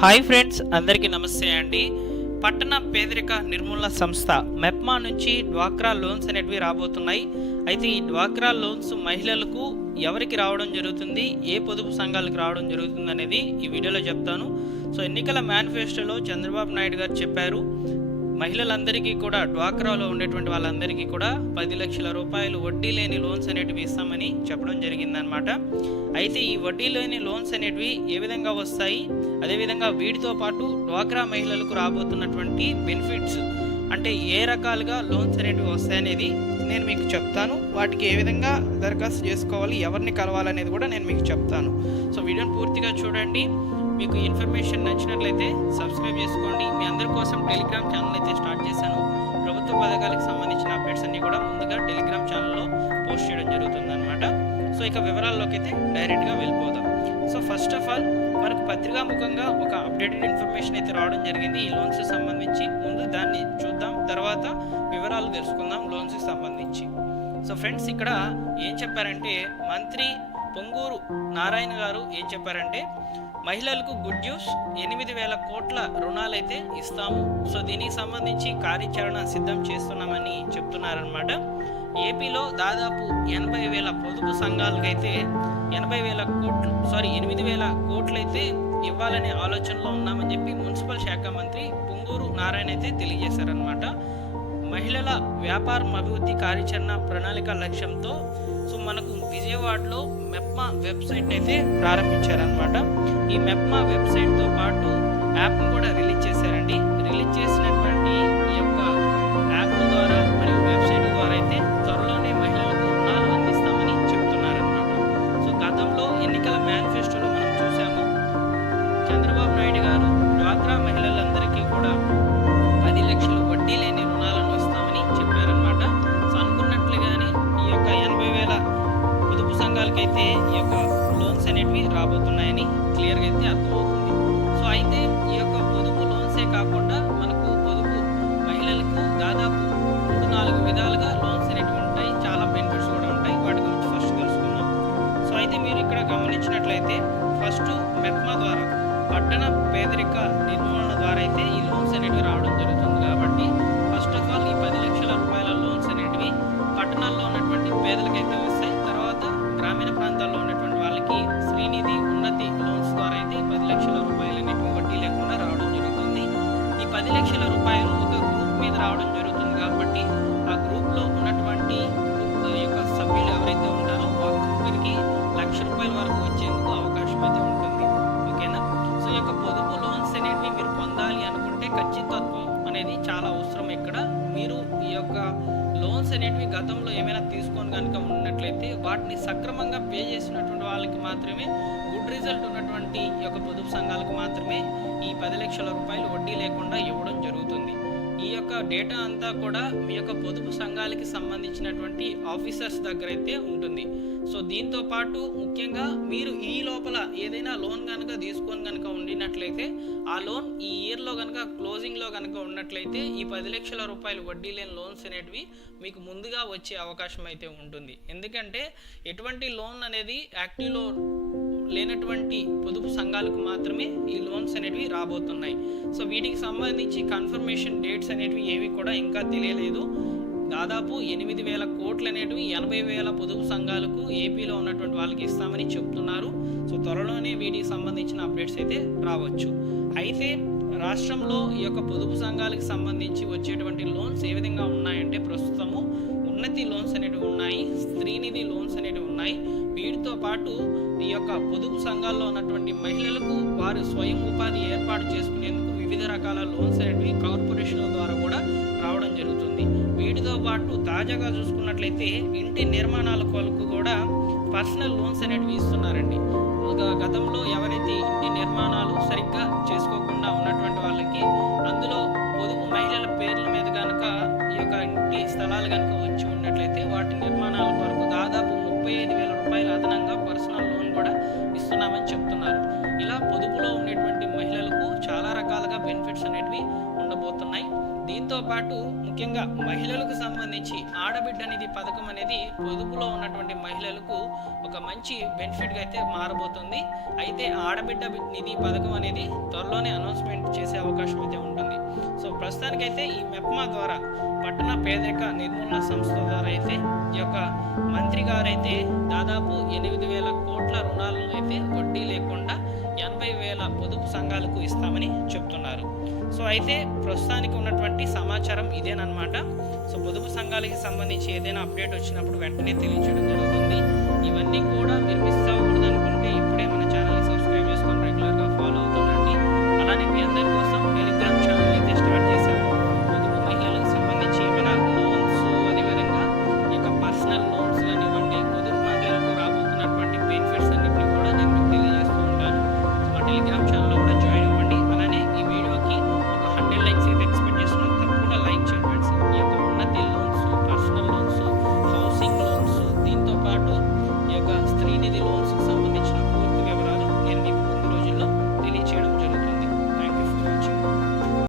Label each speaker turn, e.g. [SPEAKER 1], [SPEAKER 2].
[SPEAKER 1] Hi friends అందరికీ నమస్తే అండి. పట్టణ పేదరిక నిర్మూలన సంస్థ మెప్మా నుంచి డ్వాక్రా లోన్స్ అనేటివి రాబోతున్నాయి. అయితే ఈ డ్వాక్రా లోన్స్ మహిళలకు ఎవరికి రావడం జరుగుతుంది ఏ పొదుపు సంఘాలకు రావడం జరుగుతుంది అనేది ఈ వీడియోలో చెప్తాను. సో ఎన్నికల మేనిఫెస్టోలో చంద్రబాబు నాయుడు గారు చెప్పారు. మహిళలందరికీ కూడా డ్వాక్రాలో ఉండేటువంటి వాళ్ళందరికీ కూడా పది లక్షల రూపాయలు వడ్డీ లేని లోన్స్ అనేటివి ఇస్తామని చెప్పడం జరిగిందనమాట అయితే ఈ వడ్డీ లేని లోన్స్ అనేటివి ఏ విధంగా వస్తాయి? అదేవిధంగా వీటితో పాటు డ్వాక్రా మహిళలకు రాబోతున్నటువంటి బెనిఫిట్స్ అంటే ఏ రకాలుగా లోన్స్ అనేటివి వస్తాయనేది నేను మీకు చెప్తాను. వాటికి ఏ విధంగా దరఖాస్తు చేసుకోవాలి ఎవరిని కలవాలనేది కూడా నేను మీకు చెప్తాను. సో వీడియోని పూర్తిగా చూడండి. మీకు ఇన్ఫర్మేషన్ నచ్చినట్లయితే సబ్స్క్రైబ్ చేసుకోండి. మీ అందరి కోసం టెలిగ్రామ్ ఛానల్ అయితే స్టార్ట్ చేశాను. ప్రభుత్వ పథకాలకు సంబంధించిన అప్డేట్స్ అన్నీ కూడా ముందుగా టెలిగ్రామ్ ఛానల్లో పోస్ట్ చేయడం జరుగుతుంది అనమాట సో ఇక వివరాల్లోకి అయితే డైరెక్ట్గా వెళ్ళిపోదాం. సో ఫస్ట్ ఆఫ్ ఆల్ మనకు పత్రికాముఖంగా ఒక అప్డేటెడ్ ఇన్ఫర్మేషన్ అయితే రావడం జరిగింది. ఈ లోన్స్కి సంబంధించి. ముందు దాన్ని చూద్దాం. తర్వాత వివరాలు తెలుసుకుందాం లోన్స్కి సంబంధించి. సో ఫ్రెండ్స్ ఇక్కడ ఏం చెప్పారంటే మంత్రి పొంగూరు నారాయణ గారు ఏం చెప్పారంటే మహిళలకు గుడ్ న్యూస్. ఎనిమిది వేల కోట్ల రుణాలైతే ఇస్తాము. సో దీనికి సంబంధించి కార్యాచరణ సిద్ధం చేస్తున్నామని చెప్తున్నారనమాట ఏపీలో దాదాపు ఎనభై వేల పొదుపు సంఘాలకైతే ఎనభై వేల కోట్లు సారీ ఎనిమిది వేల కోట్లయితే ఇవ్వాలనే ఆలోచనలో ఉన్నామని చెప్పి మున్సిపల్ శాఖ మంత్రి పొంగూరు నారాయణ అయితే తెలియజేశారనమాట మహిళల వ్యాపారం అభివృద్ధి కార్యాచరణ ప్రణాళిక లక్ష్యంతో సో మనకు విజయవాడలో మెప్మా వెబ్సైట్ అయితే ప్రారంభించారనమాట ఈ మెప్మా వెబ్సైట్తో పాటు యాప్ను కూడా రిలీజ్ చేశారండి. రిలీజ్ చేసినటువంటి కాకుండా మనకు పొదుపు మహిళలకు దాదాపు మూడు నాలుగు విధాలుగా లోన్స్ అనేటివి ఉంటాయి. చాలా బెనిఫిట్స్ కూడా ఉంటాయి. వాటి గురించి ఫస్ట్ తెలుసుకుందాం. సో అయితే మీరు ఇక్కడ గమనించినట్లయితే ఫస్ట్ మెప్మా ద్వారా పట్టణ పేదరిక నిర్మూలన ద్వారా అయితే ఈ లోన్స్ అనేటివి రావడం జరుగుతుంది కాబట్టి రావడం జరుగుతుంది కాబట్టి ఆ గ్రూప్లో ఉన్నటువంటి యొక్క సభ్యులు ఎవరైతే ఉంటారో ఒక్కొక్కరికి లక్ష రూపాయల వరకు వచ్చేందుకు అవకాశం అయితే ఉంటుంది. ఓకేనా? సో ఈ యొక్క పొదుపు లోన్స్ అనేటివి మీరు పొందాలి అనుకుంటే ఖచ్చితత్వం అనేది చాలా అవసరం. ఇక్కడ మీరు ఈ యొక్క లోన్స్ అనేటివి గతంలో ఏమైనా తీసుకొని కనుక ఉన్నట్లయితే వాటిని సక్రమంగా పే చేసినటువంటి వాళ్ళకి మాత్రమే రిజల్ట్ ఉన్నటువంటి ఈ యొక్క పొదుపు సంఘాలకు మాత్రమే ఈ పది లక్షల రూపాయలు వడ్డీ లేకుండా ఇవ్వడం జరుగుతుంది. ఈ యొక్క డేటా అంతా కూడా మీ యొక్క పొదుపు సంఘాలకి సంబంధించినటువంటి ఆఫీసర్స్ దగ్గర అయితే ఉంటుంది. సో దీంతో పాటు ముఖ్యంగా మీరు ఈ లోపల ఏదైనా లోన్ కనుక తీసుకొని కనుక ఉండినట్లయితే ఆ లోన్ ఈ ఇయర్లో కనుక క్లోజింగ్లో కనుక ఉన్నట్లయితే ఈ పది లక్షల రూపాయలు వడ్డీ లేని లోన్స్ అనేటివి మీకు ముందుగా వచ్చే అవకాశం అయితే ఉంటుంది. ఎందుకంటే ఎటువంటి లోన్ అనేది యాక్టివ్లో లేనటువంటి పొదుపు సంఘాలకు మాత్రమే ఈ లోన్స్ అనేటివి రాబోతున్నాయి. సో వీటికి సంబంధించి కన్ఫర్మేషన్ డేట్స్ అనేటివి ఏవి కూడా ఇంకా తెలియలేదు. దాదాపు ఎనిమిది వేల కోట్లు అనేటివి ఎనభై వేల పొదుపు సంఘాలకు ఏపీలో ఉన్నటువంటి వాళ్ళకి ఇస్తామని చెప్తున్నారు. సో త్వరలోనే వీటికి సంబంధించిన అప్డేట్స్ అయితే రావచ్చు. అయితే రాష్ట్రంలో ఈ యొక్క పొదుపు సంఘాలకు సంబంధించి వచ్చేటువంటి లోన్స్ ఏ విధంగా ఉన్నాయంటే ప్రస్తుతము ఉన్నతి లోన్స్ అనేటివి ఉన్నాయి స్త్రీనిధి లోన్స్ అనేటివి ఉన్నాయి. వీటితో పాటు ఈ యొక్క పొదుపు సంఘాల్లో ఉన్నటువంటి మహిళలకు వారు స్వయం ఉపాధి ఏర్పాటు చేసుకునేందుకు వివిధ రకాల లోన్స్ అనేటివి కార్పొరేషన్ల ద్వారా కూడా రావడం జరుగుతుంది. వీటితో పాటు తాజాగా చూసుకున్నట్లయితే ఇంటి నిర్మాణాల కొరకు కూడా పర్సనల్ లోన్స్ అనేటివి ఇస్తున్నారండి. ఒక గతంలో ఎవరైతే ఇంటి నిర్మాణాలు సరిగ్గా చేసుకోకుండా ఉన్నటువంటి వాళ్ళకి అందులో పొదుపు మహిళల పేర్ల మీద కనుక ఈ యొక్క ఇంటి స్థలాలు కనుక వచ్చి ఉన్నట్లయితే వాటి నిర్మాణాలు వీటితో పాటు ముఖ్యంగా మహిళలకు సంబంధించి ఆడబిడ్డ నిధి పథకం అనేది పొదుపులో ఉన్నటువంటి మహిళలకు ఒక మంచి బెనిఫిట్గా అయితే మారబోతుంది. అయితే ఆడబిడ్డ నిధి పథకం అనేది త్వరలోనే అనౌన్స్మెంట్ చేసే అవకాశం అయితే ఉంటుంది. సో ప్రస్తుతానికైతే ఈ మెప్మా ద్వారా పట్టణ పేదరిక నిర్మూలన సంస్థ ద్వారా అయితే ఈ యొక్క మంత్రి గారైతే దాదాపు ఎనిమిది వేల కోట్ల రుణాలను అయితే వడ్డీ లేకుండా ఎనభై వేల పొదుపు సంఘాలకు ఇస్తామని చెప్తున్నారు. సో అయితే ప్రస్తుతానికి ఉన్నటువంటి సమాచారం ఇదేనమాట సో పొదుపు సంఘాలకి సంబంధించి ఏదైనా అప్డేట్ వచ్చినప్పుడు వెంటనే తెలియజేయడం జరుగుతుంది. ఇవన్నీ కూడా మీరు మిస్ అవ్వకూడదు అనుకుంటే ఇప్పుడే మన ఛానల్ని సబ్స్క్రైబ్